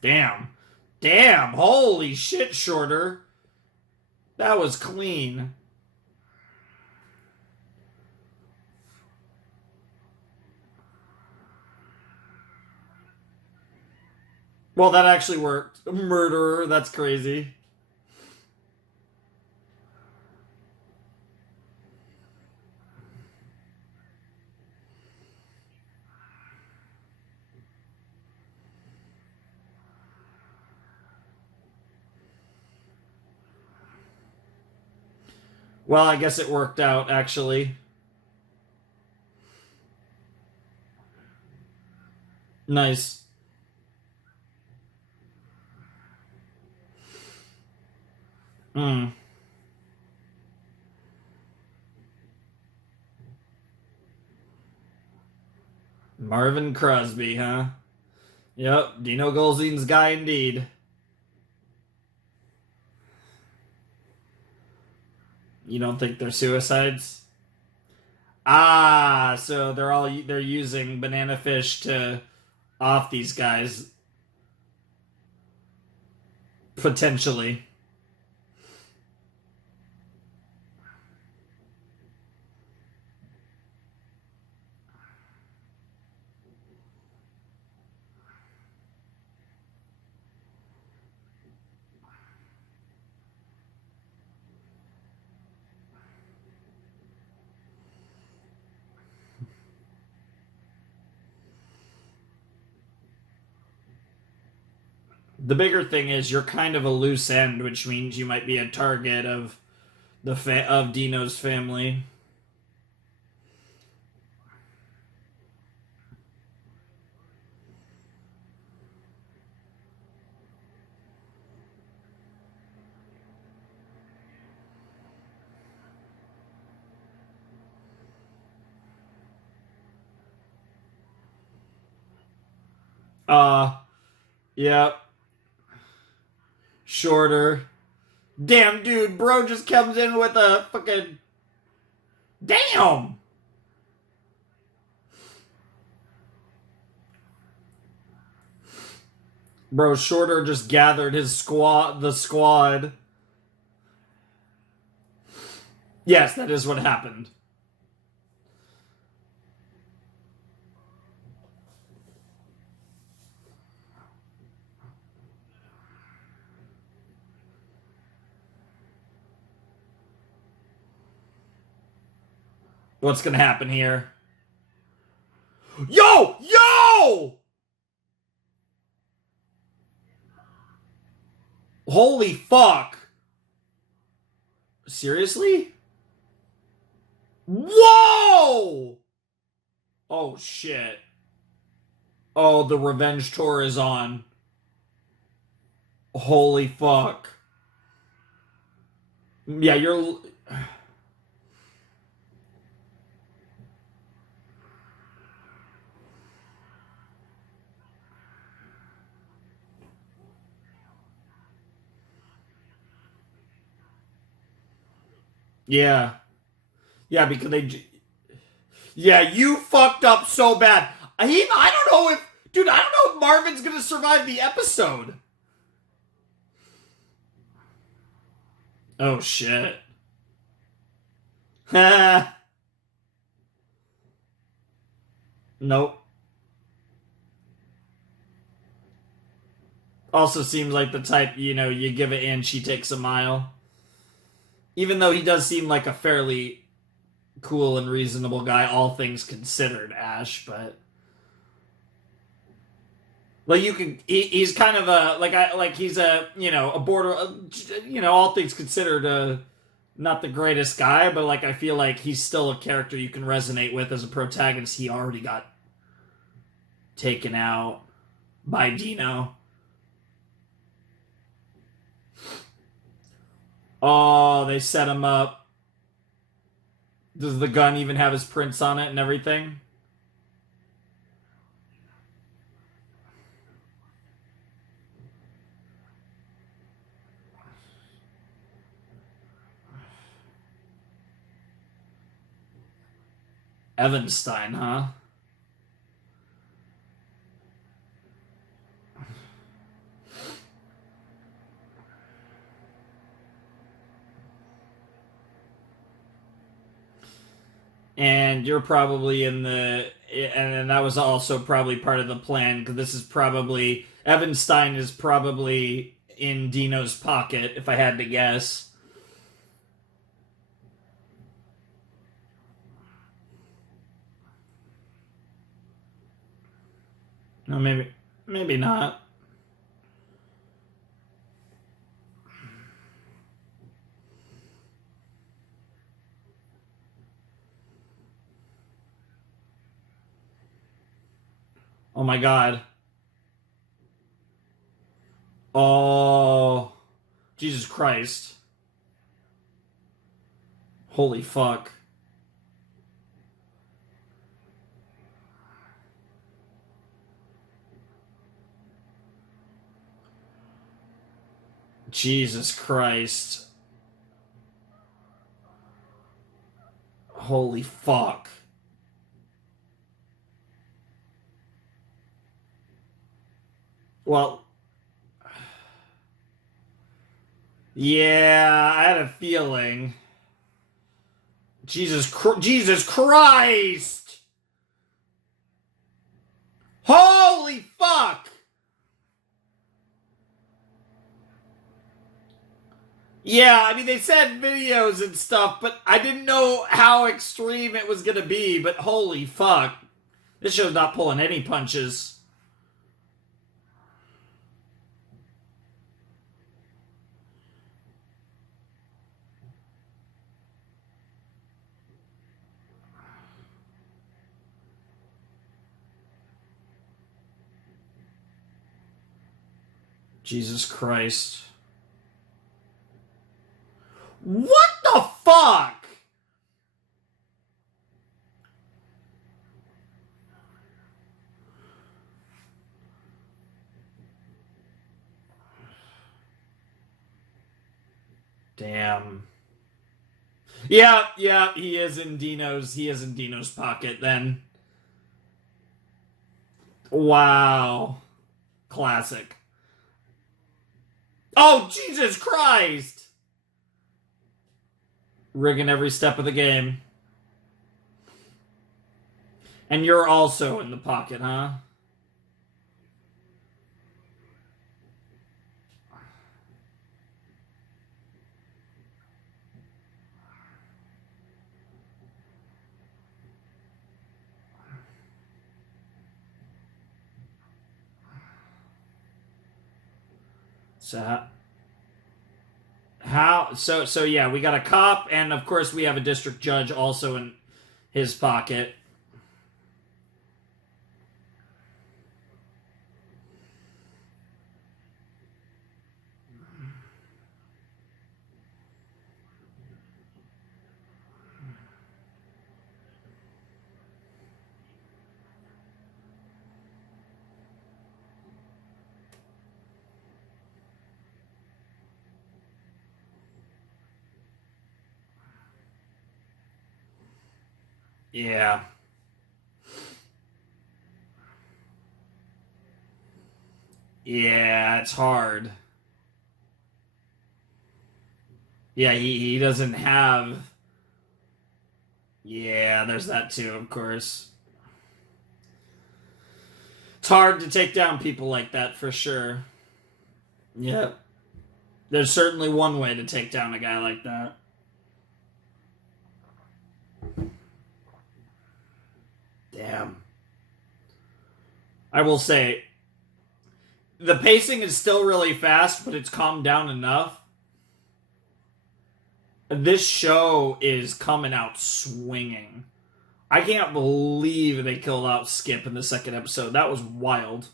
Damn. Damn. Holy shit, Shorter. That was clean. Well, that actually worked. Murderer, that's crazy. Well, I guess it worked out, actually. Nice. Hmm. Marvin Crosby, huh? Yep, Dino Golzine's guy indeed. You don't think they're suicides? Ah, so they're using banana fish to off these guys potentially. The bigger thing is you're kind of a loose end, which means you might be a target of of Dino's family. Uh, yeah, Shorter. Damn, dude, bro just comes in with a fucking. Damn! Bro, Shorter just gathered the squad. Yes, that is what happened. What's gonna happen here? Yo! Yo! Holy fuck! Seriously? Whoa! Oh shit. Oh, the revenge tour is on. Holy fuck. Yeah, you're. Yeah. Yeah, because yeah, you fucked up so bad. I don't know if, dude, I don't know if Marvin's gonna survive the episode. Oh shit. Nope. Also seems like the type, you give it in, she takes a mile. Even though he does seem like a fairly cool and reasonable guy, all things considered, Ash, but like he's kind of a like he's a border, all things considered, not the greatest guy, but like I feel like he's still a character you can resonate with as a protagonist. He already got taken out by Dino. Oh, they set him up. Does the gun even have his prints on it and everything? Evanstein, huh? And you're probably and that was also probably part of the plan, because this is probably, Evanstein is probably in Dino's pocket, if I had to guess. No, maybe not. Oh my god. Oh, Jesus Christ. Holy fuck. Jesus Christ. Holy fuck. Well, yeah, I had a feeling. Jesus Christ! Holy fuck! Yeah, I mean, they said videos and stuff, but I didn't know how extreme it was gonna be, but holy fuck. This show's not pulling any punches. Jesus Christ. What the fuck? Damn. Yeah, he is in Dino's pocket then. Wow. Classic. Oh, Jesus Christ! Rigging every step of the game. And you're also in the pocket, huh? So so yeah, we got a cop, and of course we have a district judge also in his pocket. Yeah. Yeah, it's hard. Yeah, he doesn't have. Yeah, there's that too, of course. It's hard to take down people like that for sure. Yeah. There's certainly one way to take down a guy like that. Damn. I will say, the pacing is still really fast, but it's calmed down enough. This show is coming out swinging. I can't believe they killed out Skip in the second episode. That was wild.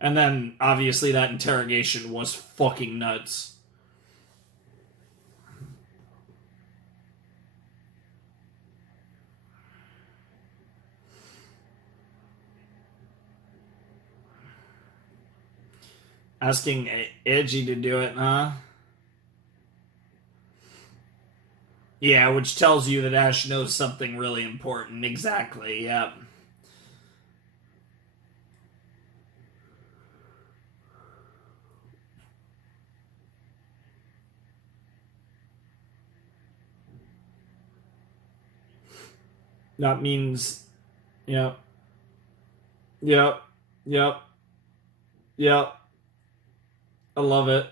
And then, obviously, that interrogation was fucking nuts. Asking Edgy to do it, huh? Yeah, which tells you that Ash knows something really important. Exactly, yep. That means, yep, yep, yep, yep. I love it.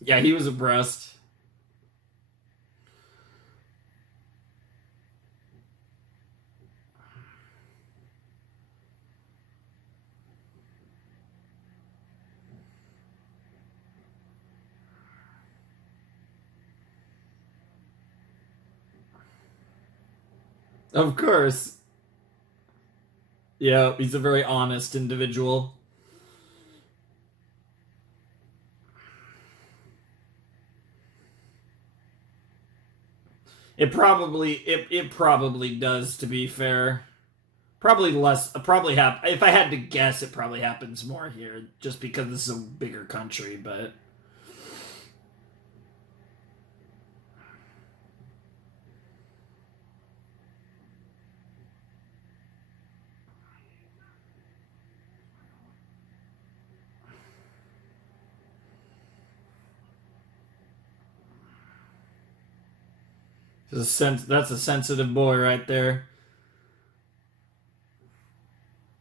Yeah, he was abreast. Of course. Yeah, he's a very honest individual. It probably does, to be fair. Probably less. Probably if I had to guess, it probably happens more here, just because this is a bigger country. But that's a sensitive boy right there,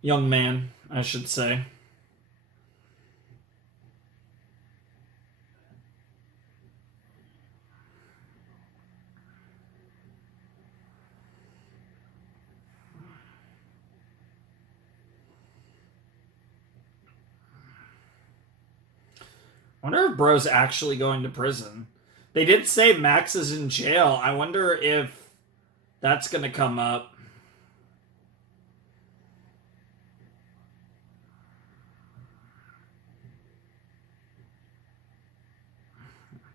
young man, I should say. I wonder if Bro's actually going to prison. They did say Max is in jail. I wonder if that's gonna come up.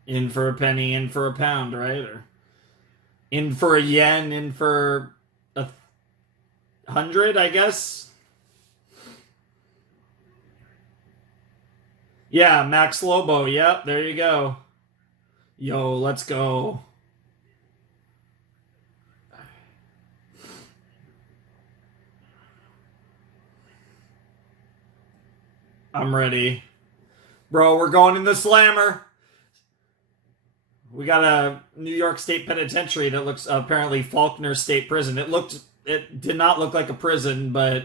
In for a penny, in for a pound, right? Or in for a yen, in for 100, I guess. Yeah, Max Lobo. Yep, there you go. Yo, let's go. I'm ready. Bro, we're going in the slammer. We got a New York State Penitentiary that looks apparently Faulkner State Prison. It did not look like a prison, but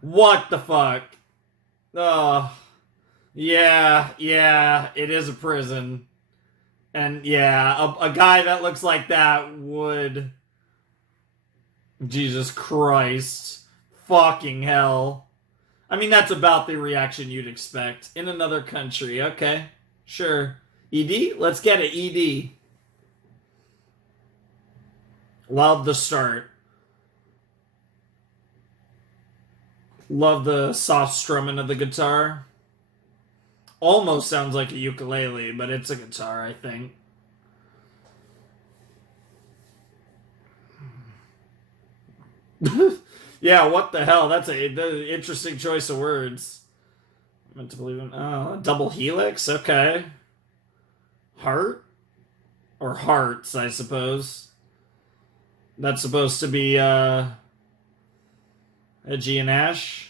what the fuck? Oh, yeah, it is a prison. And yeah, a guy that looks like that would. Jesus Christ. Fucking hell. I mean, that's about the reaction you'd expect in another country. Okay, sure. ED? Let's get it, ED. Love the start. Love the soft strumming of the guitar. Almost sounds like a ukulele, but it's a guitar, I think. Yeah, what the hell? That's a interesting choice of words. I meant to believe in. Oh, double helix? Okay. Heart? Or hearts, I suppose. That's supposed to be, Edgy and Ash.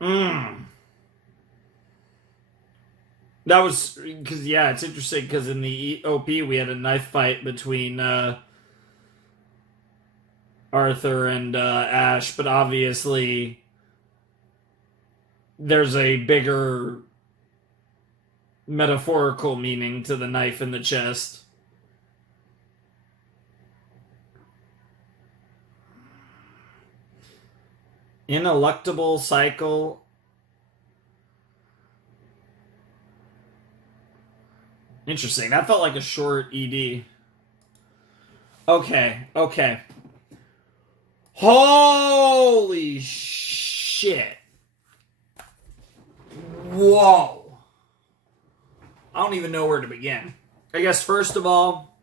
Hmm. That was because yeah, it's interesting because in the OP we had a knife fight between Arthur and Ash, but obviously there's a bigger metaphorical meaning to the knife in the chest. Ineluctable cycle. Interesting. That felt like a short ED. Okay, okay. Holy shit. Whoa. I don't even know where to begin. I guess, first of all,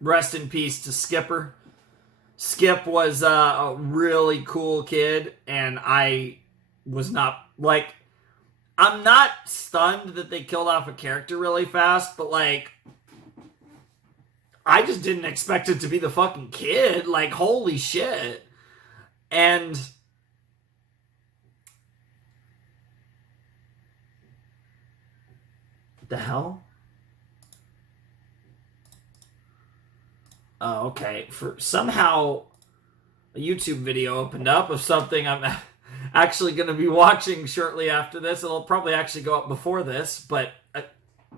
rest in peace to Skipper. Skip was a really cool kid, and I was not, like, I'm not stunned that they killed off a character really fast, but, like, I just didn't expect it to be the fucking kid. Like, holy shit. And the hell? Oh, okay. For somehow a YouTube video opened up of something I'm actually going to be watching shortly after this. It'll probably actually go up before this, but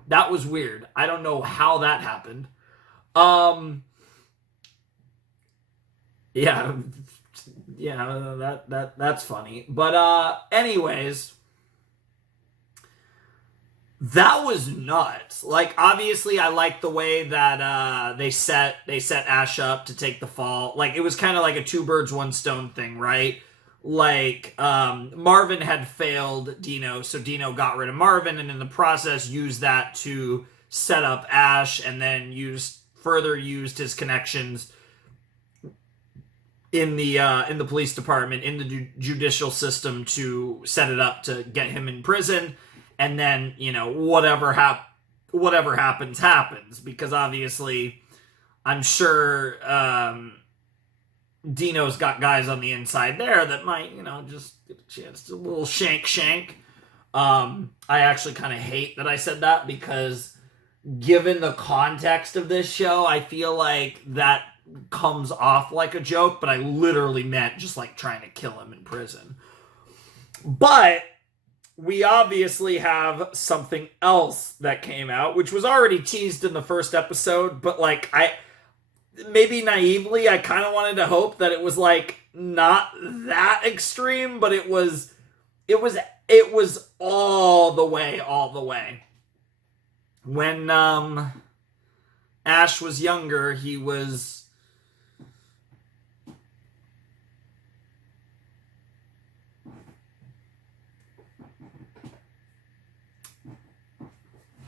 that was weird. I don't know how that happened. Yeah, yeah, that's funny. But anyways, that was nuts. Like, obviously, I like the way that they set Ash up to take the fall. Like, it was kind of like a two birds one stone thing, right? Like, Marvin had failed Dino, so Dino got rid of Marvin, and in the process used that to set up Ash, and then further used his connections in the police department, in the judicial system, to set it up to get him in prison. And then, you know, whatever happens, because obviously I'm sure Dino's got guys on the inside there that might, you know, just get a chance to a little shank. I actually kind of hate that I said that, because given the context of this show, I feel like that comes off like a joke, but I literally meant just like trying to kill him in prison. But we obviously have something else that came out, which was already teased in the first episode, but like maybe naively, I kind of wanted to hope that it was like not that extreme, but it was all the way. When Ash was younger, he was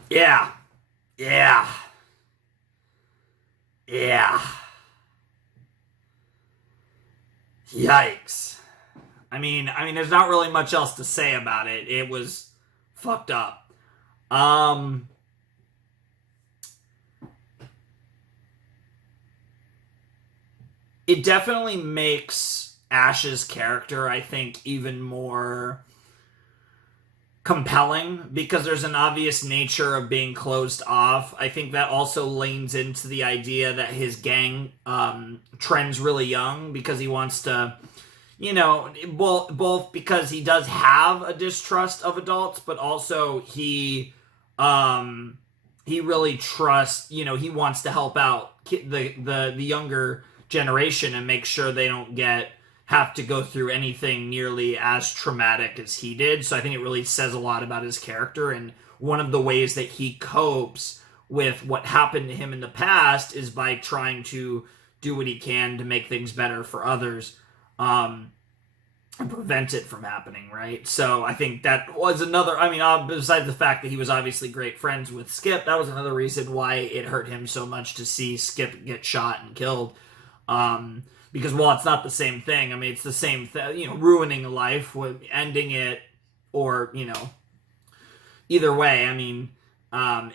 Yeah. Yikes. I mean, there's not really much else to say about it. It was fucked up. It definitely makes Ash's character, I think, even more compelling, because there's an obvious nature of being closed off. I think that also leans into the idea that his gang trends really young, because he wants to, you know, both because he does have a distrust of adults, but also he really trusts, you know, he wants to help out the younger generation and make sure they don't have to go through anything nearly as traumatic as he did. So I think it really says a lot about his character, and one of the ways that he copes with what happened to him in the past is by trying to do what he can to make things better for others. and prevent it from happening, right? So I think that was another, besides the fact that he was obviously great friends with Skip, that was another reason why it hurt him so much to see Skip get shot and killed. Because while it's not the same thing, it's the same thing, ruining a life, ending it, or, either way,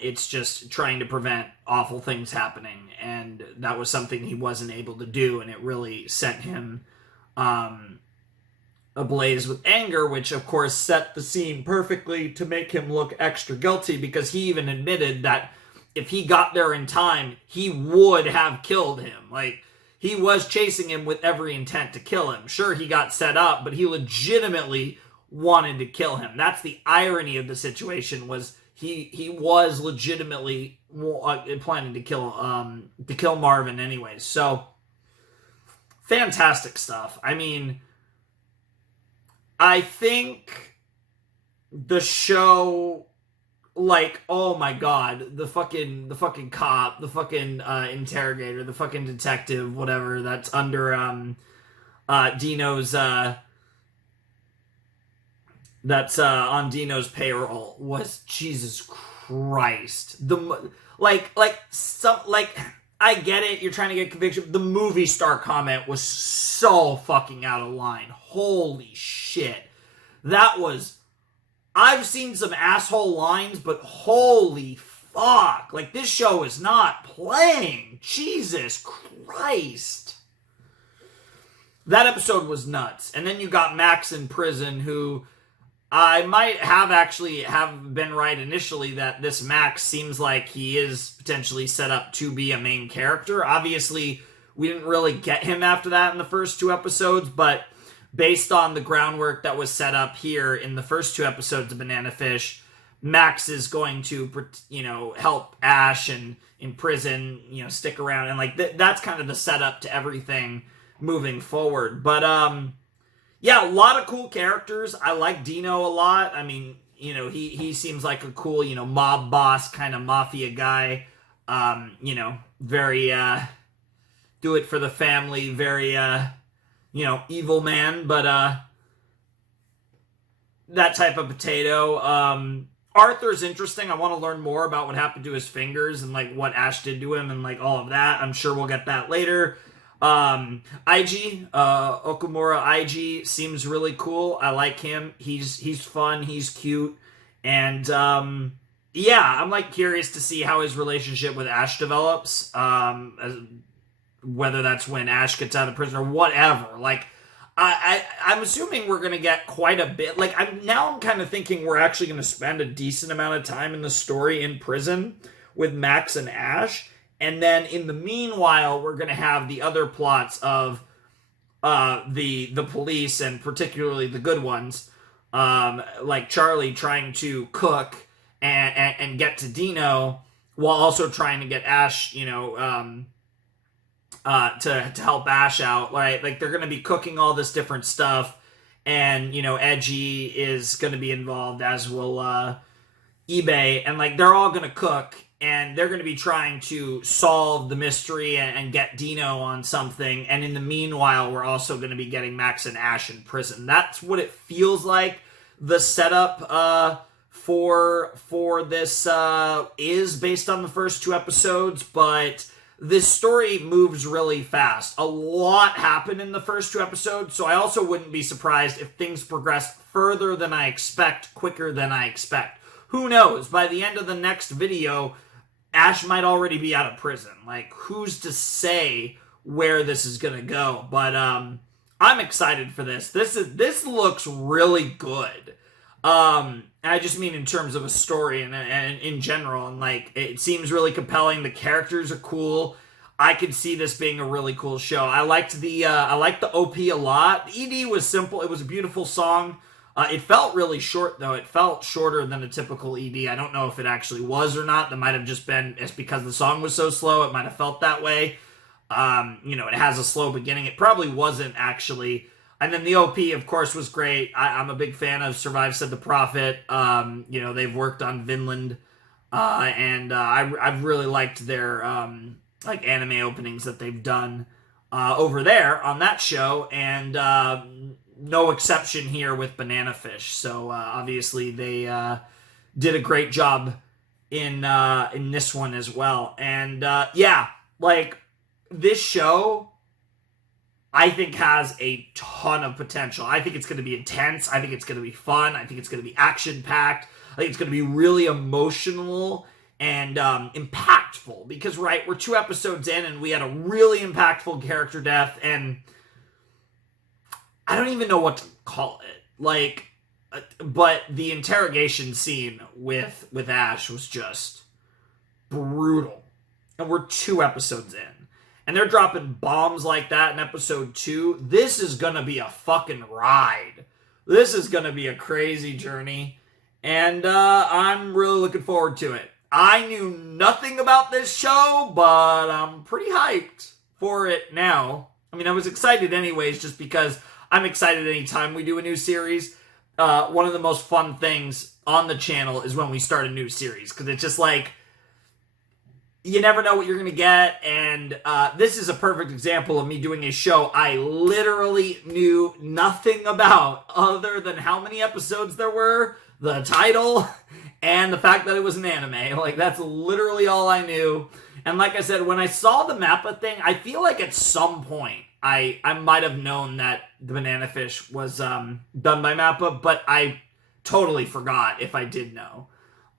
it's just trying to prevent awful things happening, and that was something he wasn't able to do, and it really sent him ablaze with anger, which of course set the scene perfectly to make him look extra guilty, because he even admitted that if he got there in time, he would have killed him. Like, he was chasing him with every intent to kill him. Sure, he got set up, but he legitimately wanted to kill him. That's the irony of the situation, was he was legitimately planning to kill Marvin anyways. So, fantastic stuff. I think the show, like, oh my god, the fucking cop, the fucking interrogator, the fucking detective, whatever, that's under Dino's that's on Dino's payroll, was, Jesus Christ. I get it, you're trying to get conviction. The movie star comment was so fucking out of line. Holy shit. That was... I've seen some asshole lines, but holy fuck. Like, this show is not playing. Jesus Christ. That episode was nuts. And then you got Max in prison, who... I might have been right initially that this Max seems like he is potentially set up to be a main character. Obviously, we didn't really get him after that in the first 2 episodes, but based on the groundwork that was set up here in the first 2 episodes of Banana Fish, Max is going to, help Ash and in prison, stick around. And that's kind of the setup to everything moving forward. But, yeah, a lot of cool characters. I like Dino a lot. He seems like a cool, mob boss kind of mafia guy. Very, do it for the family, very, evil man, but, that type of potato. Arthur's interesting. I want to learn more about what happened to his fingers and, what Ash did to him and, all of that. I'm sure we'll get that later. IG, Okumura IG seems really cool. I like him. He's fun. He's cute. And, yeah, I'm, curious to see how his relationship with Ash develops. Whether that's when Ash gets out of prison or whatever. I'm assuming we're going to get quite a bit. I'm kind of thinking we're actually going to spend a decent amount of time in the story in prison with Max and Ash. And then in the meanwhile, we're going to have the other plots of the police, and particularly the good ones, like Charlie trying to cook and get to Dino, while also trying to get Ash, to help Ash out. Right? They're going to be cooking all this different stuff, and Edgy is going to be involved, as will eBay, and they're all going to cook. And they're going to be trying to solve the mystery and get Dino on something. And in the meanwhile, we're also going to be getting Max and Ash in prison. That's what it feels like the setup for this is, based on the first 2 episodes. But this story moves really fast. A lot happened in the first 2 episodes. So I also wouldn't be surprised if things progress further than I expect, quicker than I expect. Who knows? By the end of the next video, Ash might already be out of prison. Who's to say where this is gonna go? But I'm excited for this. This looks really good. I just mean in terms of a story and in general, and it seems really compelling. The characters are cool. I could see this being a really cool show. I liked the OP a lot. The ED was simple. It was a beautiful song. It felt really short, though. It felt shorter than a typical ED. I don't know if it actually was or not. That might have just been, it's because the song was so slow, it might have felt that way. It has a slow beginning. It probably wasn't, actually. And then the OP, of course, was great. I'm a big fan of Survive Said the Prophet. They've worked on Vinland. And I've really liked their, anime openings that they've done over there on that show. And, no exception here with Banana Fish. So obviously they did a great job in this one as well. And yeah, like this show, I think has a ton of potential. I think it's going to be intense. I think it's going to be fun. I think it's going to be action-packed. I think it's going to be really emotional and impactful. Because, right, we're 2 episodes in and we had a really impactful character death. And I don't even know what to call it. Like, but the interrogation scene with Ash was just brutal. And we're 2 episodes in. And they're dropping bombs like that in episode 2. This is going to be a fucking ride. This is going to be a crazy journey. And I'm really looking forward to it. I knew nothing about this show, but I'm pretty hyped for it now. I mean, I was excited anyways, just because I'm excited anytime we do a new series. One of the most fun things on the channel is when we start a new series. Because it's just like, you never know what you're going to get, and this is a perfect example of me doing a show I literally knew nothing about other than how many episodes there were, the title, and the fact that it was an anime. Like, that's literally all I knew. And like I said, when I saw the Mappa thing, I feel like at some point I might have known that the Banana Fish was done by Mappa, but I totally forgot if I did know.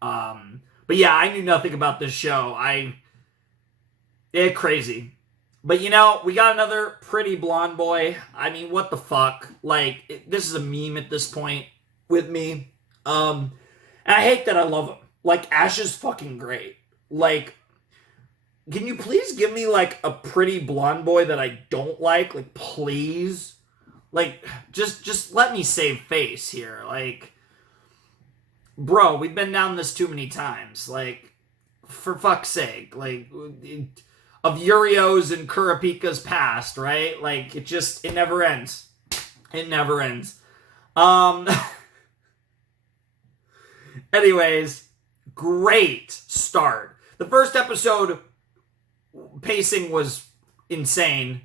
But yeah, I knew nothing about this show. It's crazy. But you know, we got another pretty blonde boy. I mean, what the fuck? Like, this is a meme at this point with me. And I hate that I love him. Like, Ash is fucking great. Like, can you please give me, like, a pretty blonde boy that I don't like? Like, please? Like, just let me save face here. Like, bro, we've been down this too many times. Like, for fuck's sake. Like, of Yurio's and Kurapika's past, right? Like, it never ends. It never ends. Anyways, great start. The first episode, pacing was insane.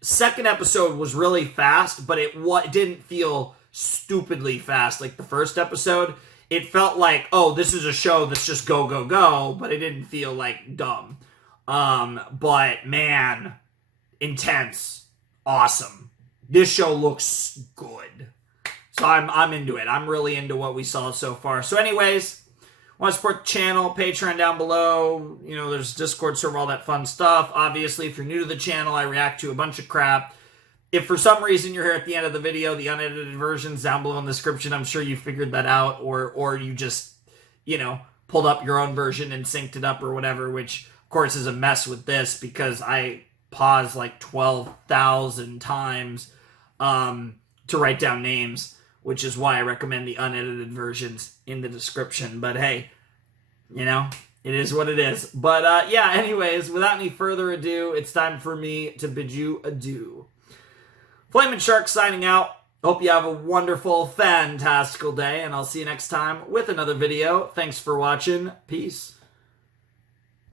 Second episode was really fast, but it didn't feel stupidly fast like the first episode. It felt like, oh, this is a show that's just go, go, go, but it didn't feel like dumb. But man, intense, awesome. This show looks good. So I'm into it. I'm really into what we saw so far. So anyways, want to support the channel, Patreon down below. You know, there's Discord server, all that fun stuff. Obviously, if you're new to the channel, I react to a bunch of crap. If for some reason you're here at the end of the video, the unedited version's down below in the description. I'm sure you figured that out, or you just, you know, pulled up your own version and synced it up or whatever, which, of course, is a mess with this because I paused like 12,000 times to write down names, which is why I recommend the unedited versions in the description. But hey, you know, it is what it is. But yeah, anyways, without any further ado, it's time for me to bid you adieu. Flamin' Shark signing out. Hope you have a wonderful, fantastical day, and I'll see you next time with another video. Thanks for watching. Peace.